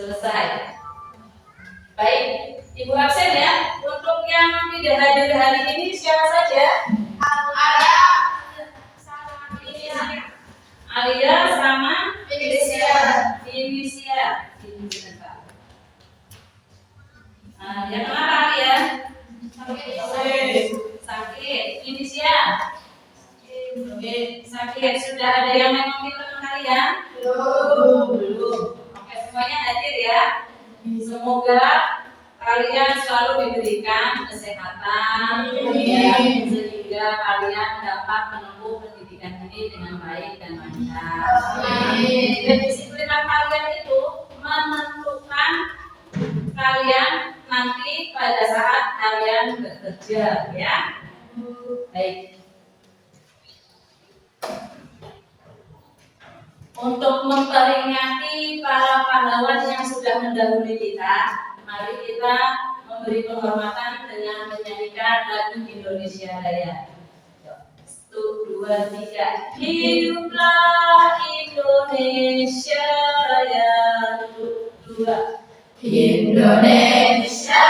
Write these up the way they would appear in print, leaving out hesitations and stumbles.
Selesai. Baik, Ibu absen ya. Untuk yang tidak hadir hari ini siapa saja? Alia sama Indonesia. Yang kenapa Alia? Sakit. Indonesia. Sakit. Sudah ada yang nengokin teman kalian? Belum. Oke, semuanya hadir ya. Semoga kalian selalu diberikan kesehatan sehingga kalian dapat menempuh pendidikan ini dengan baik dan lancar. Kedisiplinan kalian itu menentukan kalian nanti pada saat kalian bekerja, ya. Baik. Untuk memperingati para pahlawan yang sudah mendahului kita, mari kita memberi penghormatan dengan menyanyikan lagu Indonesia Raya. 1, 2, 3. Hiduplah Indonesia Raya. 2. Indonesia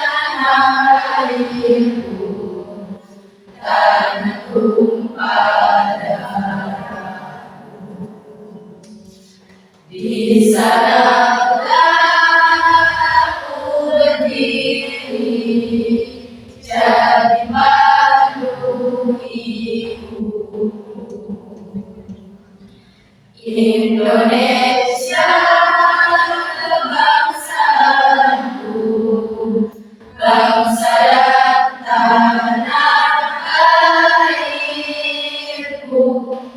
tanah airku, tanah tumpah darahku. Di sana aku berdiri, jadi mandu ibu. Indonesia bangsaku, bangsa dan tanah airku.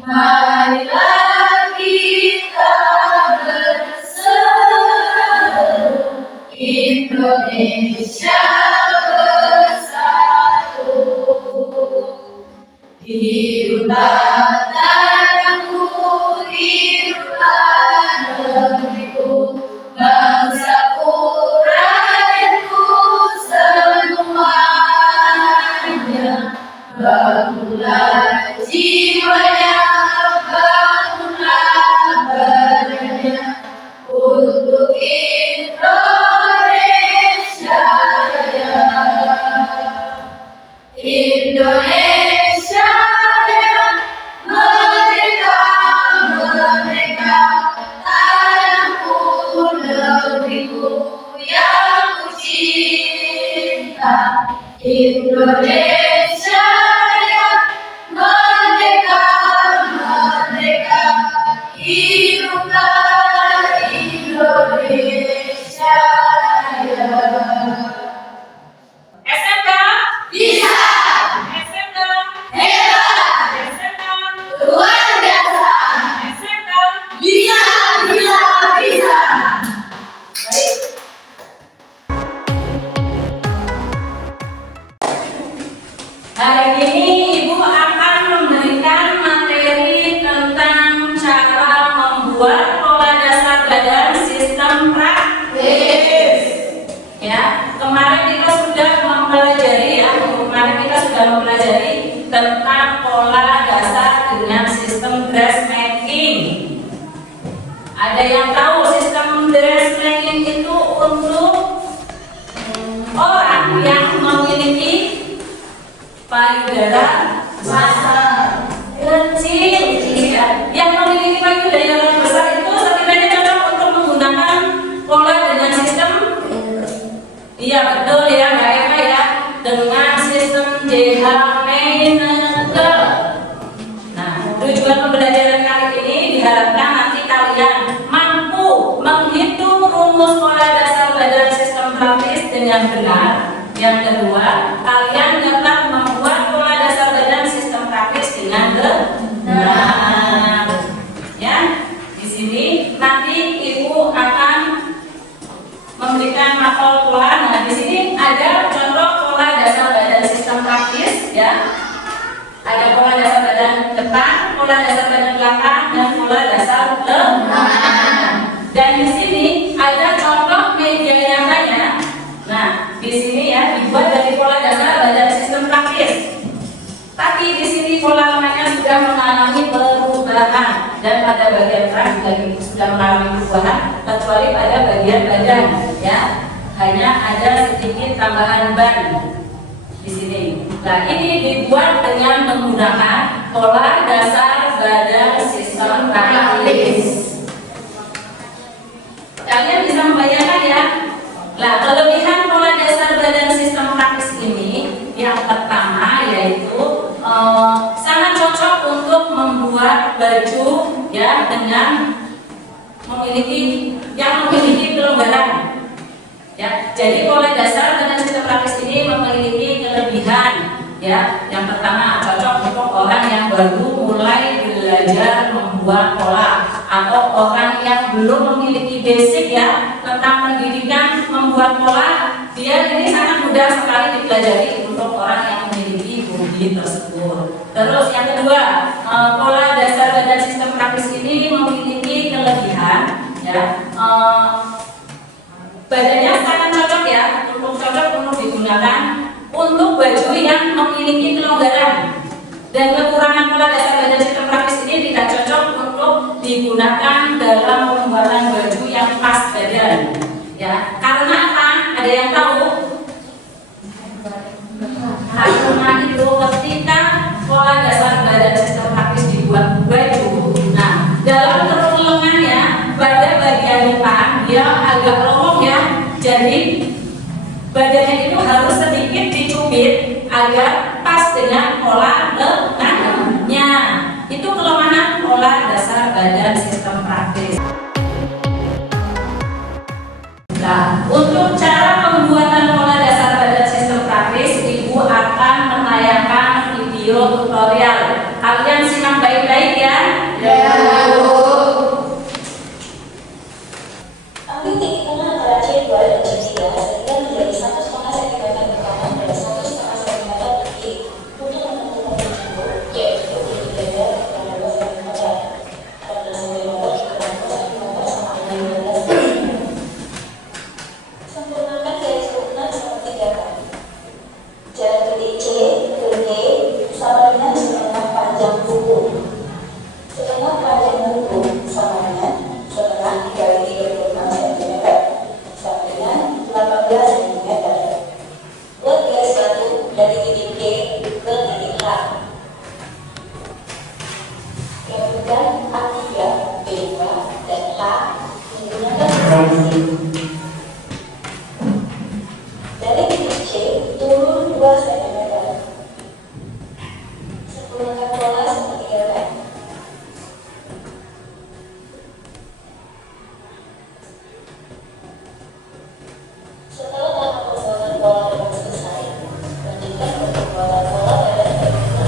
Marilah kita berseru, Indonesia bersatu. Hiduplah tanahku, hiduplah negeriku, bangsaku, rakyatku semuanya. Bangunlah jiwanya, bangunlah badannya untuk Indonesia Raya. Indonesia Raya, merdeka, merdeka, tanahku, negeriku yang ku cinta. Indonesia Raya, merdeka, merdeka, hiduplah Indonesia Raya. SMK Bisa, SMK hebat, SMK luar biasa. SMK. Bisa, bisa, bisa. Baik. Hari ini Ibu akan memberikan materi tentang cara membuat pola dasar badan sistem praktis. Ya, kemarin kita sudah mempelajari tentang pola dasar dengan sistem dressmaking. Ada yang tahu sistem dressmaking itu untuk orang yang memiliki payudara besar, kecil, yang memiliki payudara besar itu setidaknya cocok untuk menggunakan pola dengan sistem, iya betul ya Mbak Eva ya, dengan sistem JH Manager. Nah, tujuan pembelajaran kali ini diharapkan nanti kalian mampu menghitung rumus pola dasar badan sistem praktis dengan benar. Yang kedua, kalian dapat membuat pola dasar badan sistem praktis dengan benar. Ya, di sini nanti Ibu akan memberikan mapel pola. Nah, di sini ada contoh pola dasar badan sistem praktis, ya. Ada pola dasar badan depan, pola dasar badan belakang, dan pola dasar lengan. Dan di sini ada contoh meja nyatanya. Nah, di sini ya dibuat dari pola dasar badan sistem praktis. Tapi di sini pola lengannya sudah mengalami perubahan. dan pada bagian keras juga sudah mengalami perubahan kecuali pada bagian badan ya, hanya ada sedikit tambahan ban di sini. Nah, ini dibuat dengan menggunakan pola dasar badan sistem praktis. Kalian bisa membayangkan ya. Nah, kelebihan pola dasar badan sistem praktis ini yang pertama yaitu sangat cocok untuk membuat baju ya dengan memiliki kelonggaran. Ya, jadi pola dasar badan sistem praktis ini memiliki kelebihan ya. Yang pertama cocok untuk orang yang baru mulai belajar membuat pola atau orang yang belum memiliki basic ya tentang pendidikan membuat pola. Dia ini sangat mudah sekali dipelajari untuk orang yang memiliki budi tersebut. Terus yang kedua, pola dasar badan sistem praktis ini memiliki kelebihan ya. Badannya sangat cocok ya, untuk digunakan untuk baju yang memiliki kelonggaran. Dan kekurangan pola dasar badan sistem praktis ini tidak cocok untuk digunakan dalam pembuatan baju yang pas badan. Ya, karena apa? Ada yang tahu? Karena itu ketika pola dasar badan sistem praktis dibuat baju, nah dalam turun lengannya pada bagian depan dia agak longok ya, jadi badannya itu harus sedikit dicubit agar pas dengan pola lengannya. Itu kelemahan pola dasar badan sistem praktis. Nah, untuk cara pembuatan pola dasar badan sistem praktis, Ibu akan menayangkan video tutorial. Kalian simak baik-baik ya. Ambil tikungan antara C2 dan C3 sehingga menjadi 1,5 cm ke kanan dan 1,5 cm ke kiri. Untuk menentukan tinggi yaitu berbeda dengan 2 cm, 14 cm, 16 cm sama dengan 15 cm. Sempurnakan garis ukuran seperti gambar. Jarak titik C ke D sama dengan setengah panjang buku. Setengah panjang buku sama dengan setengah dikali 36 cm sama dengan 18 cm. Buat garis batu dari titik D ke titik H. Kemudian A3, B2, dan H menggunakan proporsi. Dari titik C turun 2 cm. Sempurnakan pola seperti gambar. Setelah tahap pembuatan pola dapat selesai, lanjutkan ke pembuatan pola pada titik kedua.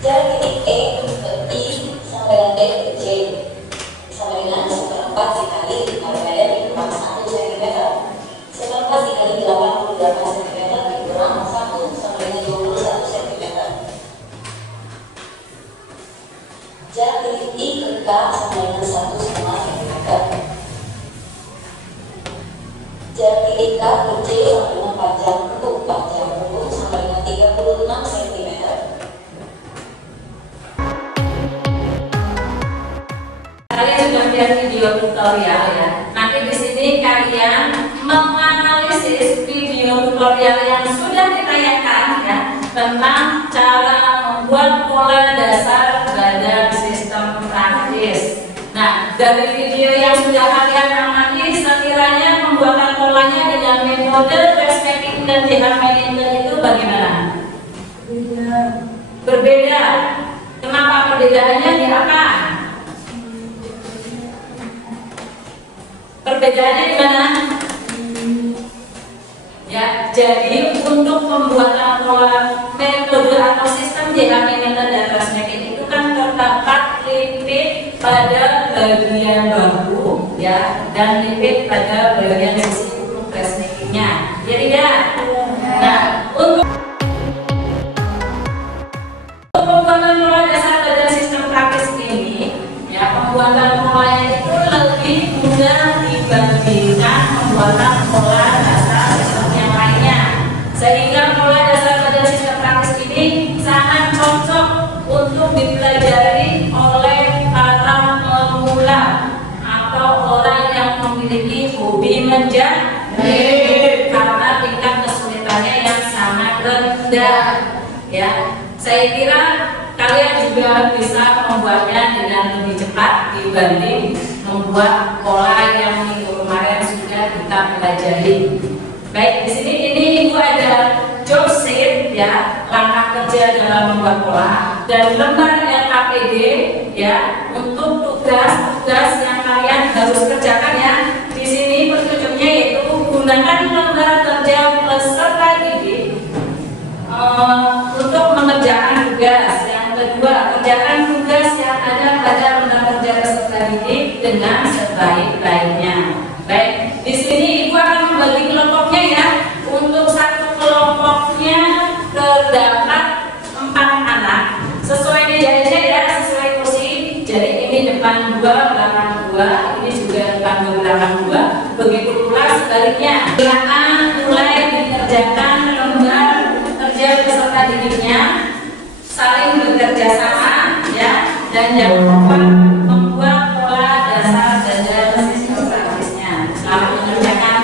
Jarak titik E ke I sama dengan D ke J sama dengan 1/4 dikali area dikurang 1 cm. 1/4 dikali 88 cm dikurang 1 sama dengan 21 cm. Jarak titik I ke K sama dengan 1,5 cm. Jarak titik K ke C sama dengan panjang buku sama dengan 36 cm. Kalian sudah lihat video tutorial ya. Nanti di sini kalian menganalisis video tutorial yang sudah ditayangkan ya tentang cara membuat pola dasar badan sistem praktis. Nah, dari video yang sudah kalian amati, sekiranya pembuatan polanya dengan metode dressmaking dan deharmonizer itu bagaimana? Berbeda. Kenapa perbedaannya di apa? Perbedaannya di mana? Ya, jadi untuk pembuatan pola metode atau sistem deharmonizer dan dressmaking itu kan terdapat lipid pada bagian bahu ya dan lipid pada bagian sisi untuk dressmakingnya. Jadi ya. Nah, untuk pembuatan pola dasar badan sistem praktis ini ya, pembuatan polanya itu lebih mudah dibandingkan pembuatan pola dasar sistem yang lainnya, sehingga pola dasar badan sistem praktis ini sangat cocok untuk dipelajari pemula atau orang yang memiliki hobi menjahit karena tingkat kesulitannya yang sangat rendah. Ya, saya kira kalian juga bisa membuatnya dengan lebih cepat dibanding membuat pola yang minggu kemarin sudah kita pelajari. Baik, di sini ini Ibu ada job sheet ya, langkah kerja dalam membuat pola, dan lembar LKPD ya untuk tugas-tugas yang kalian harus kerjakan ya. Di sini petunjuknya yaitu gunakan lembar kerja peserta didik untuk mengerjakan tugas. Yang kedua, kerjakan tugas yang ada pada lembar kerja peserta didik dengan sebaik-baiknya. Baik, di sini Ibu akan membagi kelompoknya ya. Untuk satu kelompoknya terdapat 4 anak. Sesuai nilainya ya, sesuai kursi. Jadi ini depan 2, belakang 2. Ini juga depan 2, belakang 2. Begitu pula sebaliknya. Silakan mulai dikerjakan lembar kerja peserta didiknya. Saling bekerja sama ya, dan jangan lupa membuat pola dasar dan sistematisnya. Selamat mengerjakan.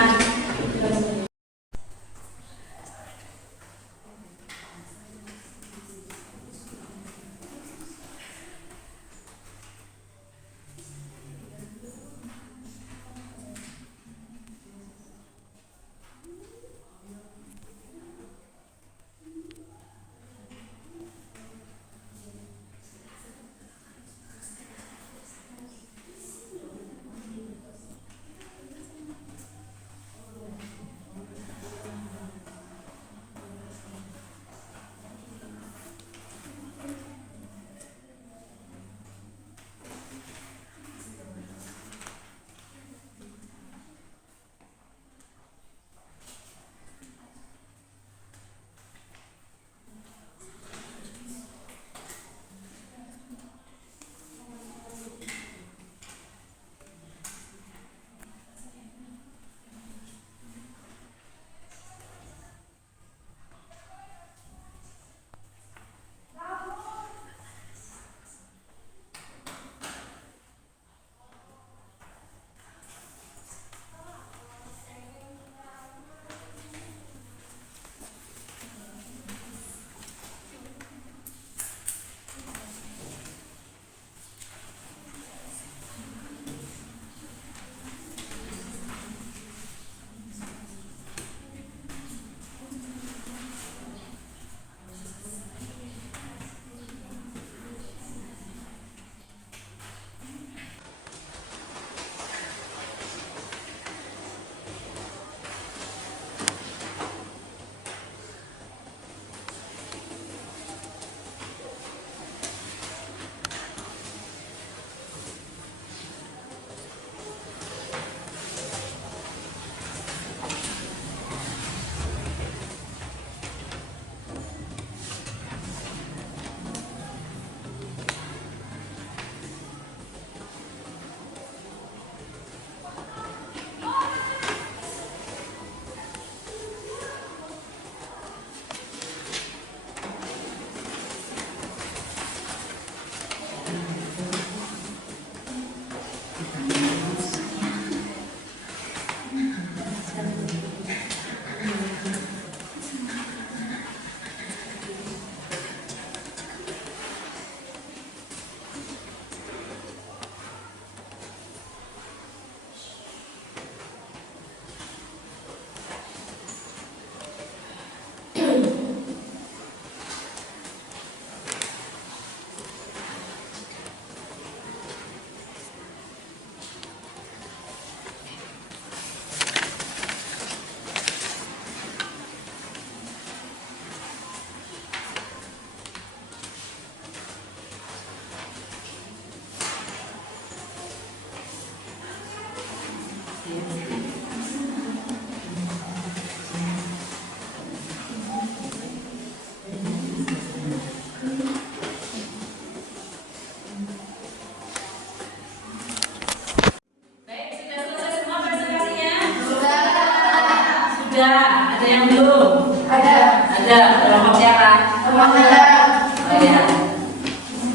Ada kelompok siapa? Oh, ya.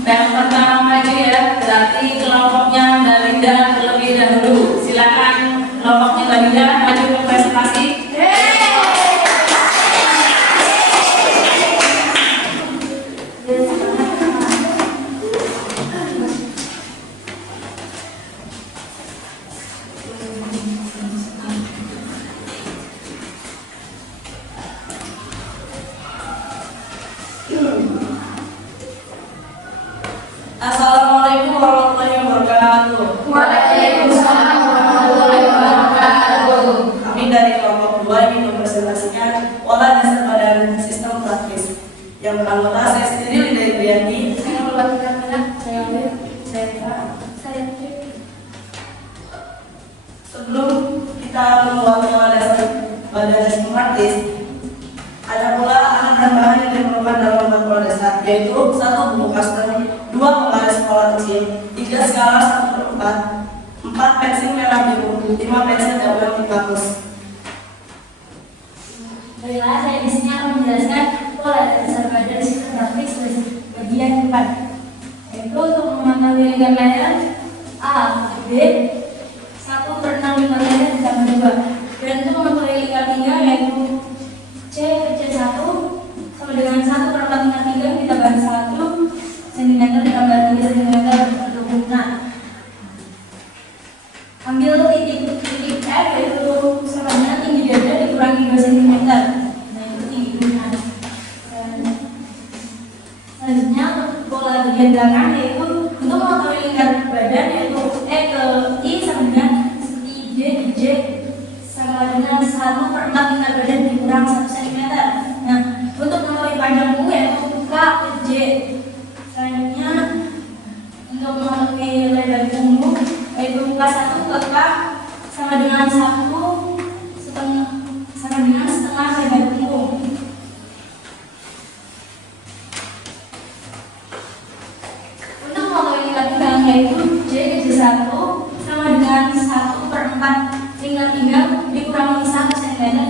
Yang pertama lagi ya, berarti kelompoknya dari Assalamualaikum warahmatullahi wabarakatuh. Waalaikumsalam warahmatullahi wabarakatuh. Kami dari kelompok 2 ingin mempresentasikan pola dasar badan sistem praktis. Yang beranggota saya sendiri Linda Indriani. Saya mewakilkan anak, saya Sebelum kita membuat pola dasar badan sistem praktis, ada pula anak dan bahan yang diperlukan dalam membuat pola dasar, yaitu 1 buku custom, 2 penggaris pola kecil, 3 skala 1/4, 4 pensil merah biru, 5 pensil gabungan hipus. Baiklah, saya di sini akan menjelaskan pola dasar badan sistem praktis bagian 4, yaitu untuk memantau lingkar layar A, B, 1/6 lingkar layar ditambah 2, dan untuk memantau lingkar 3 yaitu C kecil 1 sama dengan 1/4 lingkar 3 ditambah 1 cm ditambah 3 cm per 26. Ambil titik F yaitu sama dengan tinggi dada dikurangi 2 cm. Nah, itu tinggi gunungan. Selanjutnya pola bagian belakang yaitu untuk mengatur lingkar badan yaitu E ke I sama dengan I J sama dengan 1/4 lingkar badan dikurang 1 cm. Nah, untuk mengatur panjang U yaitu K ke J. Selanjutnya untuk mengatur lebar punggung yaitu K1 ke K sama dengan 1 setengah lebar punggung. Untuk mengatur lingkar pinggang yaitu J kecil 1 sama dengan 1/4 lingkar pinggang dikurangi 1 cm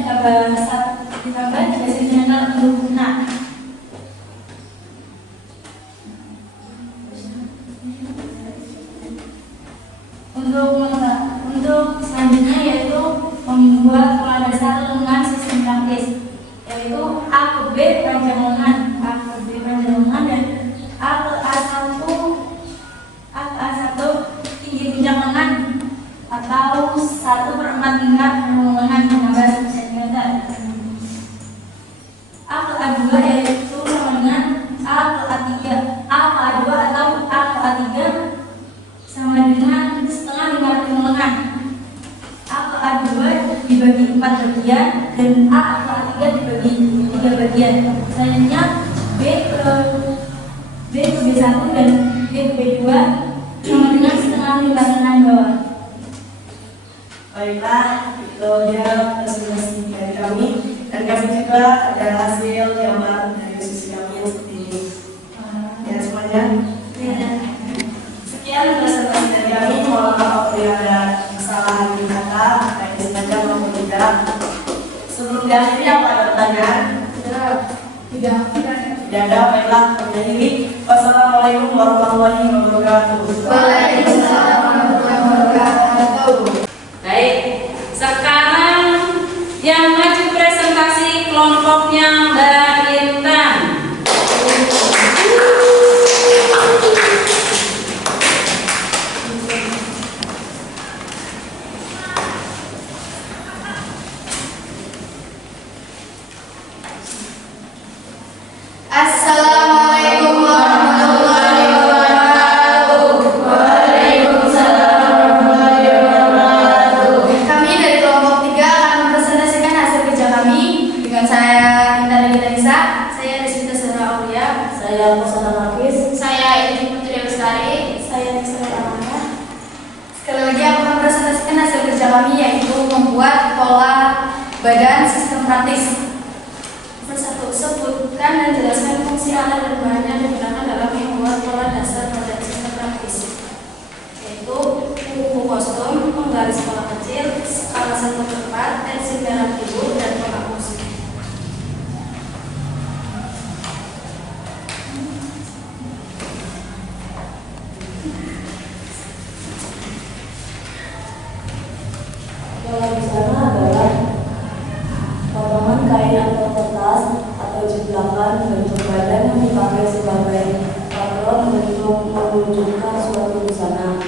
ditambah 3 cm untuk guna. Untuk selanjutnya yaitu membuat pola dasar lengan sistem praktis, yaitu A ke B panjang lengan, A ke B panjang lengan, dan A ke A1 tinggi puncak lengan atau 1/4 lingkar lengan menambah 1 cm. A ke A2 yaitu sama dengan A ke A3, A ke A2 atau A ke A3 sama dengan setengah lingkar lengan. A ke A2 dibagi 4 bagian dan A ke A3 dibagi 3 bagian. Selanjutnya B ke B1 dan B ke B2 sama dengan setengah lingkar lengan bawah. Baiklah, itu dia presentasi dari kami, dan kami juga ada hasil gambar dari sisi kami yang seperti ini. Ya semuanya. Sekian presentasi dari kami. Mohon maaf apabila ada kesalahan di kata, baik disengaja maupun tidak. Sebelum diakhiri, apa ada pertanyaan? Tidak ada. Baiklah, kami akhiri. Wassalamualaikum warahmatullahi wabarakatuh. Waalaikumsalam warahmatullahi wabarakatuh. Baik, sekarang yang maju presentasi kelompoknya Mbak Intan. Assalamualaikum warahmatullahi wabarakatuh. Waalaikumsalam warahmatullahi wabarakatuh. Kami dari kelompok 3 akan mempresentasikan hasil kerja kami dengan saya Intan Lisa, saya Rizky Sara Aulia, Saya Musana Markis. saya Edi Putri Bestari, Saya bisa Ramana. sekali lagi aku mempresentasikan hasil kerja kami yaitu membuat pola badan sistem praktis. Persatu, sebutkan dan jelaskan fungsi alat dan bahan yang digunakan dalam membuat pola dasar badan sistem praktis, yaitu buku kostum, penggaris pola kecil, skala 1/4, pensil merah biru, dan penghapus. Pola di sana adalah potongan kain atau kertas atau jeplakan bentuk badan yang dipakai sebagai patron untuk menunjukkan suatu busana.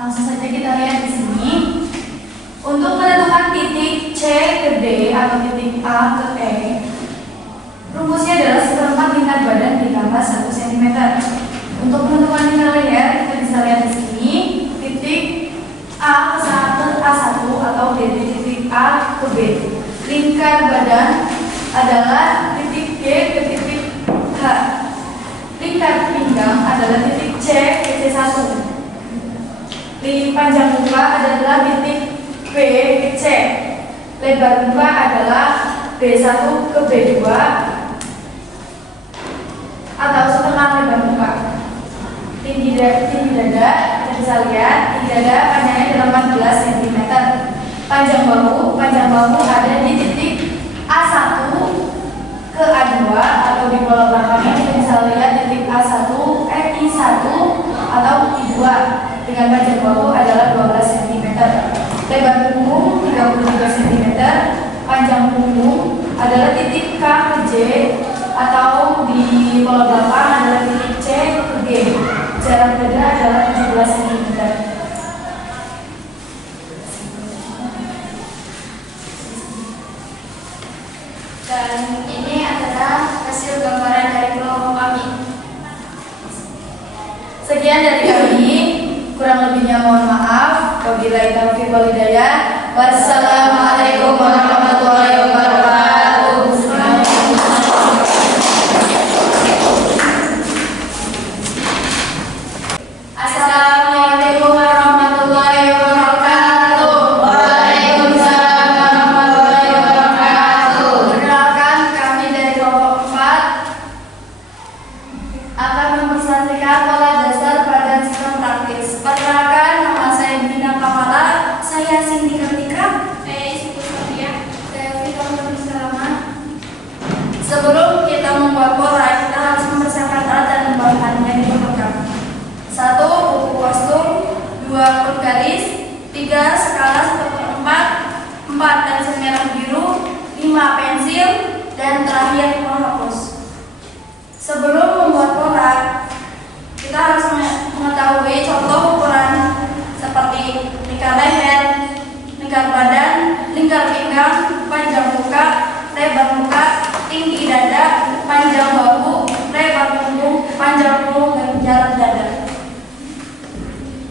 Langsung saja kita lihat di sini. Untuk menentukan titik C ke D atau titik A ke E, rumusnya adalah seperempat lingkar badan ditambah 1 cm. Untuk menentukan lingkar leher, kita bisa lihat di sini. Titik A ke A1 atau dari titik A ke B. Lingkar badan adalah titik G ke titik H. Lingkar pinggang adalah titik C ke C1. Panjang muka adalah titik B ke C. Lebar muka adalah B1 ke B2 atau setengah lebar muka. Tinggi dada kita bisa lihat, tinggi dada panjangnya 18 cm. Panjang bahu ada di titik A1 ke A2 atau di pola belakangnya kita bisa lihat titik I1 atau I2 dengan panjang bahu adalah 12 cm. Lebar punggung 33 cm. Panjang punggung adalah titik K ke J atau di pola belakang adalah titik C ke G. Jarak dada adalah 17 cm. Dan ini adalah hasil gambaran dari kelompok kami. Sekian dari kami, kurang lebihnya mohon maaf. Wabillahi taufiq wal hidayah. Wassalamualaikum warahmatullahi wabarakatuh. Assalamualaikum warahmatullahi wabarakatuh. Waalaikumsalam warahmatullahi wabarakatuh. Perkenalkan, kami dari kelompok 4 Akan mempresentasikan pola dasar pada sistem praktis. Perkenalkan, nama saya Bina Kamala. saya Cindy Kartika. Saya Isyukur Sofia. Saya Vita Nursalama. Sebelum kita membuat pola, kita harus mempersiapkan alat dan bahan-bahannya yang diperlukan. 1. Buku kostum. 2. Kod garis. 3. Skala 1/4. 4. Pensil merah biru. 5. Pensil. Dan terakhir penghapus. Sebelum membuat pola, kita harus mengetahui contoh ukuran seperti lingkar leher, lingkar badan, lingkar pinggang, panjang muka, lebar muka, tinggi dada, panjang bahu, lebar punggung, panjang punggung, dan jarak dada.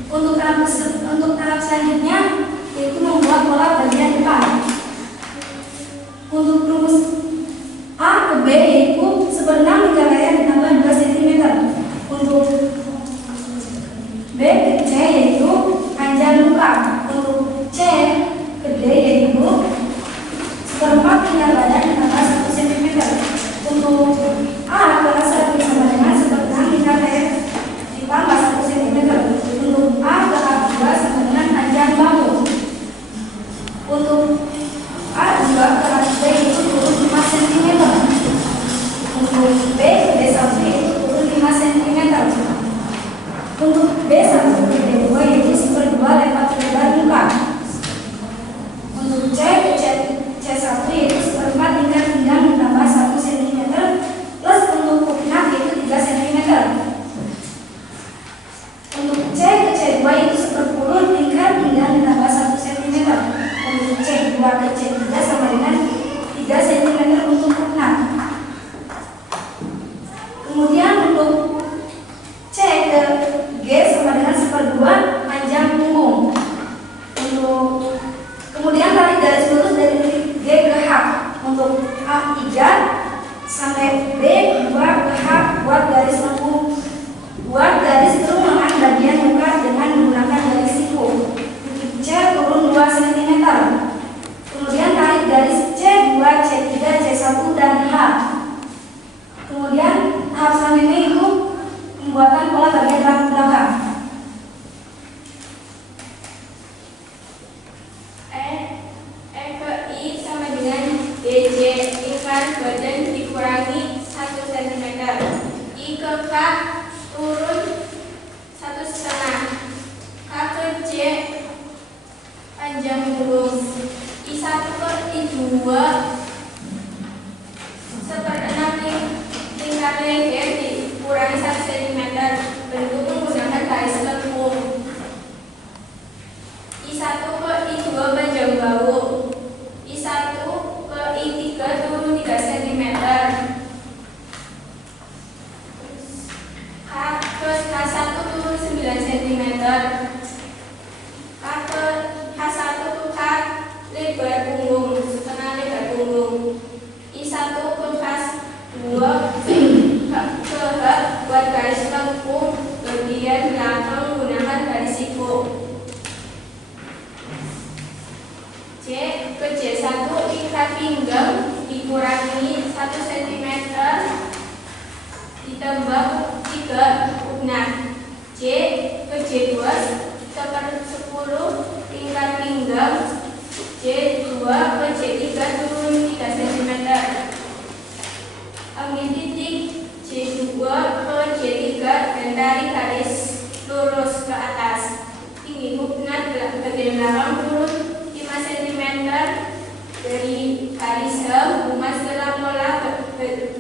Untuk tahap selanjutnya yaitu membuat pola bagian depan. Untuk rumus A ke B yaitu 1/6 lingkar leher ditambah 2 cm. Untuk B ke C yaitu panjang muka. Untuk C ke D yaitu 1/4 lingkar badan ditambah 1 cm. Untuk A ke A1 sama dengan 1/6 lingkar leher ditambah 1 cm. Untuk A ke A2 sama dengan panjang bahu. Untuk A2 ke A3 itu turun 5 cm. Untuk B ke D1 itu turun 5 cm. Untuk B1 ke D2 yaitu 1/2 lebar muka. Untuk C ke C1 yaitu 1/4 lingkar pinggang ditambah 1 cm plus untuk kupingan yaitu 3 cm. Untuk C ke C2 itu 1/10 lingkar pinggang ditambah 1 cm. Untuk C2 ke C3 sama dengan 3 cm untuk kupingan. Kemudian untuk C ke G sama dengan 1/2 panjang punggung. Kemudian tarik garis lurus dari titik G ke H. Untuk A3 sampai B2 ke H buat garis lengkung. Buat garis kerumungan bagian muka dengan menggunakan garis siku. Titik C turun 2 cm. Kemudian tarik garis C2, C3, C1 dan H. Kemudian tahap selanjutnya itu pembuatan pola bagian belakang. E ke I sama dengan DJ lingkar badan dikurangi 1 cm. I ke K turun 1,5. K ke J panjang burung. I1 ke I2 1/6 lingkar leher dikurangi 1 cm. Bentuk menggunakan garis lengkung. Terus H1 tuh 9 cm. H1 tuh H lebar punggung, setengah lebar punggung. I1 kontras 2 ke H buat garis lengkung bagian belakang menggunakan garis siku. C ke J1 tingkat pinggang dikurangi 1 cm ditambah 3 punggung. J ke J2 1/10 tingkat pinggang J2 ke J3 turun 3 cm. Ambil titik J2 ke J3 dan tarik garis lurus ke atas. Tinggi hubungan bagian belakang turun 5 cm dari garis H. Hubungan setelah pola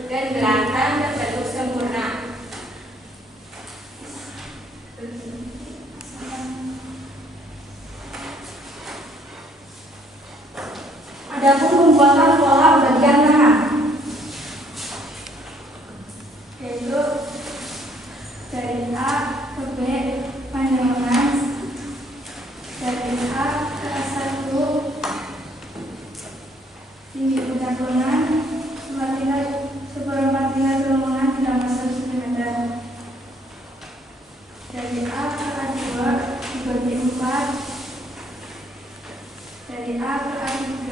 dan belakang terbentuk sempurna. Adapun pembuatan pola bagian tengah, yaitu dari A ke B panjangnya, dari A ke A1 tinggi pencabulan seperempat tingkat kerumunan ditambah 1 cm. Dari A ke A2 dibagi 4. Dari A ke A3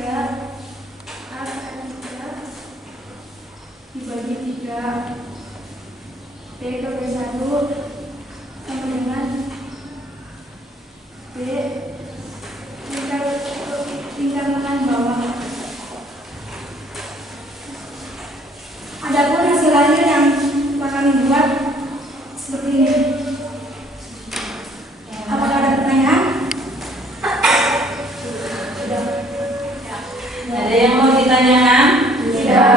dibagi 3. B ke B1 sama dengan B tingkat lengan bawah. Adapun hasil akhir yang akan dibuat seperti ini. Apakah ada pertanyaan? Ada yang mau ditanyakan? Tidak.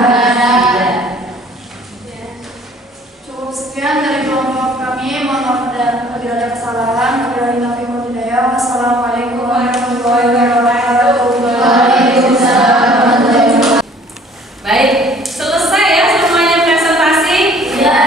Cukup sekian dari kelompok kami. Mohon maaf apabila ada kesalahan. Wassalamualaikum warahmatullahi wabarakatuh. Baik, selesai ya semuanya presentasi? Ya.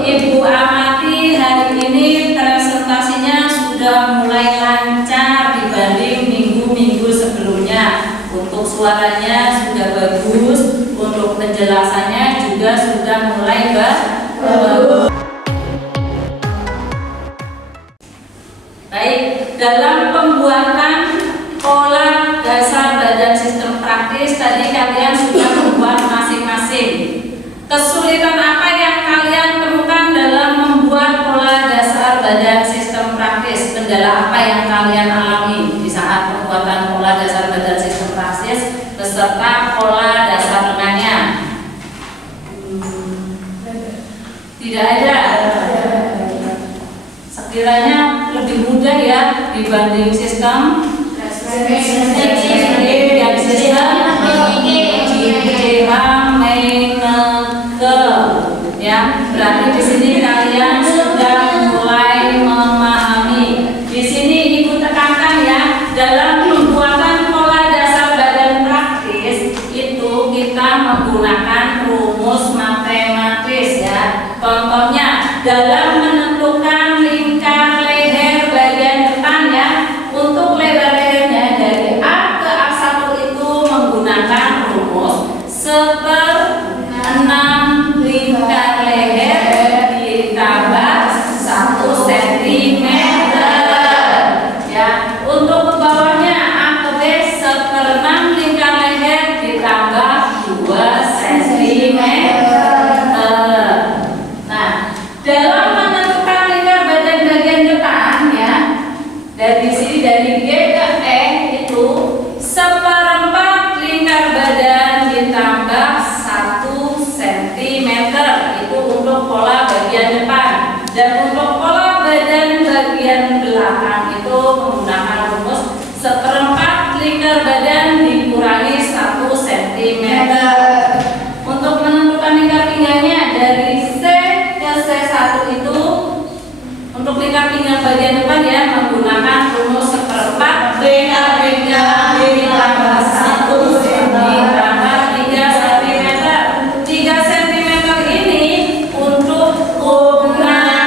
Ibu amati hari ini presentasinya sudah mulai lancar dibanding minggu-minggu sebelumnya. Untuk suaranya sudah bagus, untuk penjelasannya juga sudah mulai bagus. Baik, dalam pembuatan pola dasar badan sistem praktis tadi kalian sudah membuat masing-masing. Kesulitan apa yang kalian temukan dalam membuat pola dasar badan sistem praktis? Kendala apa yang kalian alami di saat pembuatan pola dasar badan sistem praktis beserta pola dasar lengannya? Tidak ada. Sekiranya lebih mudah ya dibanding sistem dan sistem ya, berarti di sini kalian sudah mulai memahami. Di sini ibu tekankan ya, dalam pembuatan pola dasar badan praktis itu kita menggunakan rumus matematis ya. Contohnya dalam menentukan lingkar leher bagian depan ya, untuk lebar lehernya dari A ke A1 itu menggunakan rumus 1/6 lingkar leher ditambah 1 cm ya. Untuk ke bawahnya A ke B 1/6 lingkar leher ditambah 2 cm. Nah, dalam menentukan lingkar badan bagian depan ya, dari sini dari G ke E itu 1/4 lingkar badan ditambah 1 cm itu untuk pola bagian depan. Dan untuk pola badan bagian belakang itu menggunakan rumus 1/4 lingkar badan dikurangi 1 cm. Untuk menentukan lingkar pinggangnya dari C ke C1 itu untuk lingkar pinggang bagian depan ya menggunakan rumus 1/4 lingkar pinggang ditambah 1 cm ditambah 3 cm. 3 cm ini untuk ukuran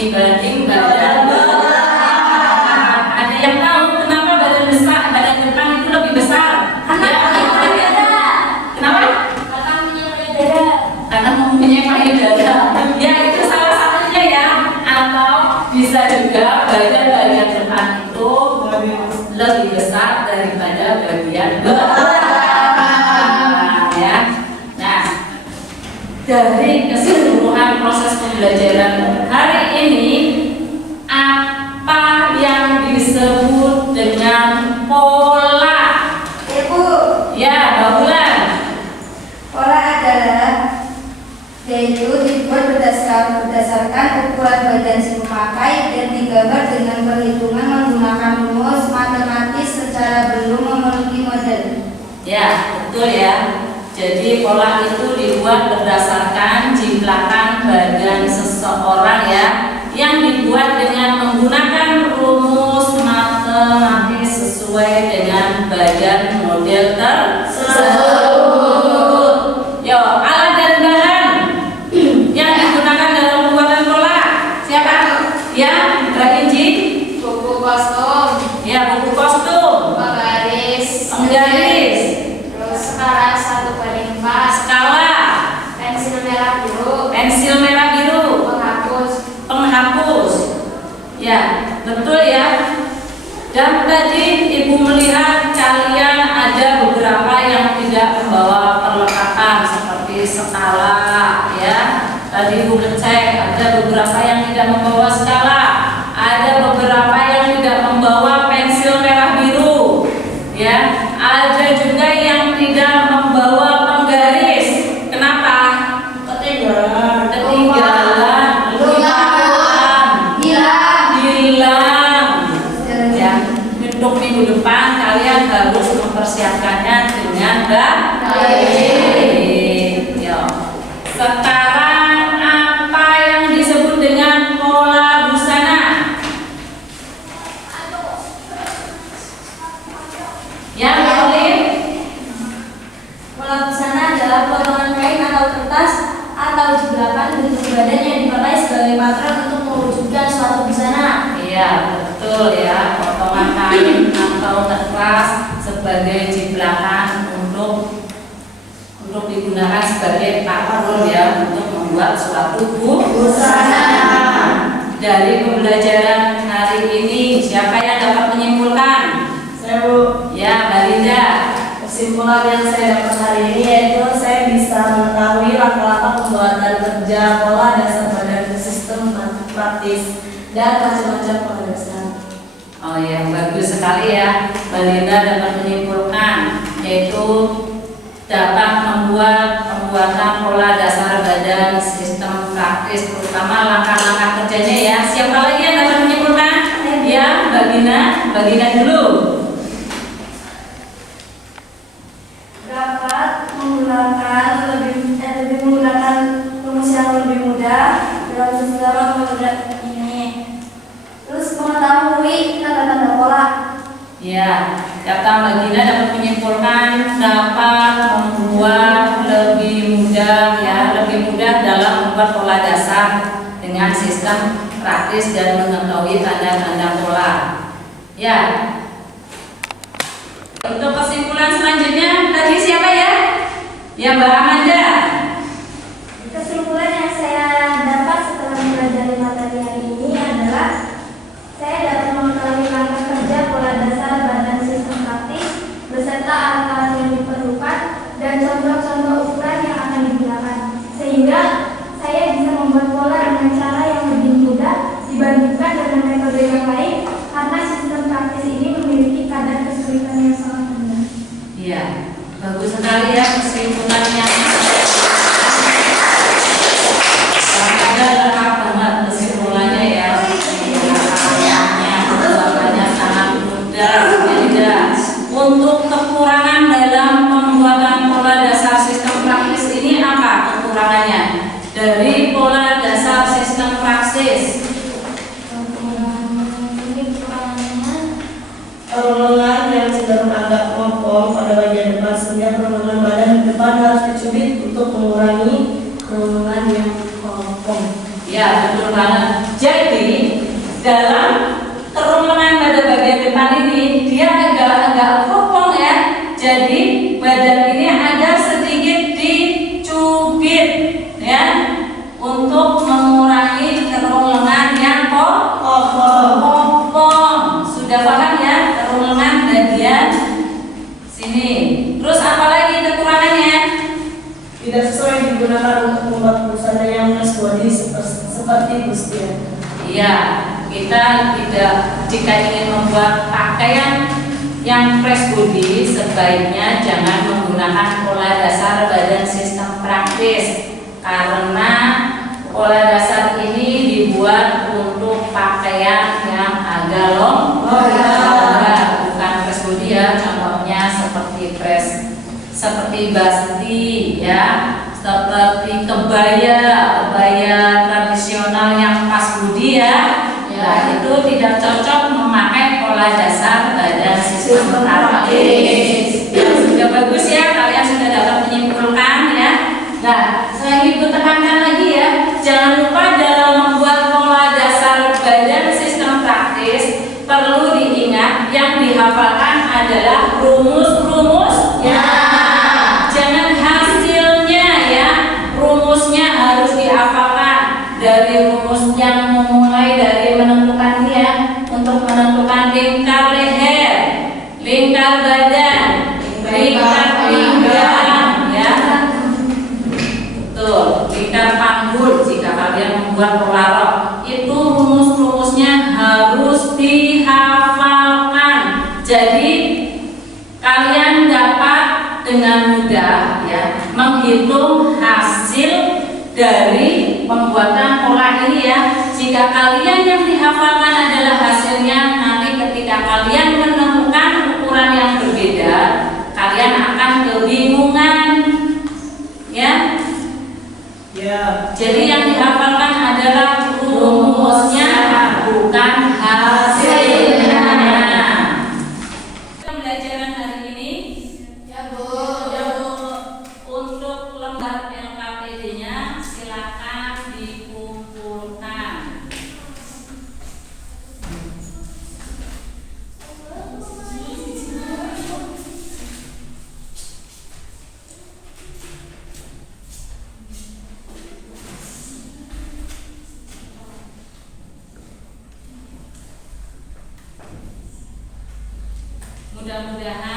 dibanding badan belakang. Ada yang tahu kenapa badan depan itu lebih besar? Kenapa? Karena mempunyai payudara. Ya, itu salah satunya ya. Atau bisa juga bagian depan itu lebih besar daripada bagian belakang ya. Nah, dari keseluruhan proses pembelajaran hari ini, apa yang disebut dengan pola? Ibu, Ya, Mbak Bulan. pola adalah yaitu dibuat berdasarkan ukuran badan si pemakai dan digambar dengan perhitungan menggunakan rumus matematis secara belum memenuhi model. Ya, betul ya. Jadi pola itu dibuat berdasarkan jiplakan badan seseorang ya, yang dibuat dengan menggunakan rumus matematis sesuai dengan badan model tersebut. Yo, alat dan bahan yang digunakan dalam pembuatan pola siapa? Ya, Mbak Inji. Buku kostum, Ya, buku kostum, penggaris, terus skala 1/4, skala, pensil merah biru, penghapus. Ya, betul ya. Dan tadi Ibu melihat kalian ada beberapa yang tidak membawa perlengkapan seperti skala ya. Tadi Ibu ngecek ada beberapa yang tidak membawa skala, ada beberapa yang tidak membawa pensil merah biru ya. Ada juga yang tidak membawa penggaris. Kenapa? Ketinggalan, hilang. Ya, untuk minggu depan kalian harus mempersiapkannya dengan baik. Yo. Sekarang apa yang disebut dengan pola busana? Ya, Olin. Pola busana adalah potongan kain atau kertas atau jiplakan bentuk badan yang dipakai sebagai patron untuk mewujudkan suatu busana. Iya, betul ya. Potongan kain atau kertas sebagai jiplakan untuk digunakan sebagai patron ya, untuk membuat suatu busana. Dari pembelajaran hari ini, siapa yang dapat menyimpulkan? Saya Bu, Ya, Mbak Linda. kesimpulan yang saya dapat hari ini yaitu saya bisa mengetahui langkah-langkah pembuatan kerja pola dasar badan sistem praktis dan macam-macam pola dasar. Oh ya, bagus sekali ya. Mbak Linda dapat menyimpulkan yaitu dapat membuat pembuatan pola dasar badan sistem praktis, terutama langkah-langkah kerjanya ya. Siapa lagi yang dapat menyimpulkan? Ya, Mbak Gina dulu. Dapat lebih menggunakan rumus yang lebih mudah dalam sejarah pembelajaran ini. Terus mengetahui tanda-tanda pola. Ya, kata Mbak Gina dapat menyimpulkan dapat membuat lebih mudah dalam membuat pola dasar dengan sistem praktis dan mengetahui tanda-tanda pola. Ya. Untuk kesimpulan selanjutnya tadi siapa ya? Ya, Mbak Amanda. Kesimpulan yang saya dapat setelah mempelajari materi hari ini adalah saya dapat mengetahui langkah kerja pola dasar badan sistem praktis beserta alat-alat yang diperlukan dan contoh-contoh ukuran yang akan digunakan, sehingga saya bisa membuat pola dengan cara yang lebih mudah dibandingkan dengan metode yang lain karena sistem praktis ini memiliki kadar kesulitan yang sangat rendah. Iya, bagus sekali ya kesimpulannya. Ada lengkap banget kesimpulannya ya. Jawabannya sangat mudah, beda. Untuk kekurangan dalam pembuatan pola dasar sistem praktis ini apa kekurangannya? Dari pola dasar sistem praktis. Perolongan yang cenderung agak ngopong pada bagian depan sehingga perolongan badan depan harus dicubit untuk mengurangi perolongan yang ngopong. Ya, betul banget. Jadi dalam kerongkongan pada bagian depan ini dia agak kopong ya. Jadi badan ini agak sedikit dicubit ya untuk mengurangi kerongkongan yang kopong. Sudah paham ya kerongkongan bagian sini. Terus apa lagi kekurangannya? Tidak sesuai digunakan untuk membuat busana yang fresh body seperti bustier. Iya, kita tidak, jika ingin membuat pakaian yang fresh body sebaiknya jangan menggunakan pola dasar badan sistem praktis karena pola dasar ini dibuat untuk pakaian yang agak longgar, bukan fresh body ya. Contohnya seperti basti ya, seperti kebaya tradisional yang pas budi ya. Nah, itu tidak cocok memakai pola dasar badan sistem praktis. Ya, sudah bagus ya, kalian sudah dapat menyimpulkan ya. Nah, saya ibu tekankan lagi ya, jangan lupa dalam membuat pola dasar badan sistem praktis perlu diingat yang dihafalkan adalah rumus-rumus ya. Jangan hasilnya ya, rumusnya harus dihafalkan. Dari rumus yang memulai dari menentukan dia untuk menentukan lingkar leher, lingkar badan, lingkar pinggang ya. Tuh, lingkar panggul jika kalian membuat pola rok. Itu rumus-rumusnya harus dihafalkan. Jadi kalian dapat dengan mudah ya menghitung hasil dari pembuatan pola ini ya. Jika kalian yang dihafalkan adalah hasilnya, nanti ketika kalian menemukan ukuran yang berbeda, kalian akan kebingungan ya. Jadi yang dihafalkan adalah rumusnya, bukan hasilnya. Pembelajaran hari ini Ya Bu. untuk lembar LKPD-nya silakan dikumpulkan. Mudah-mudahan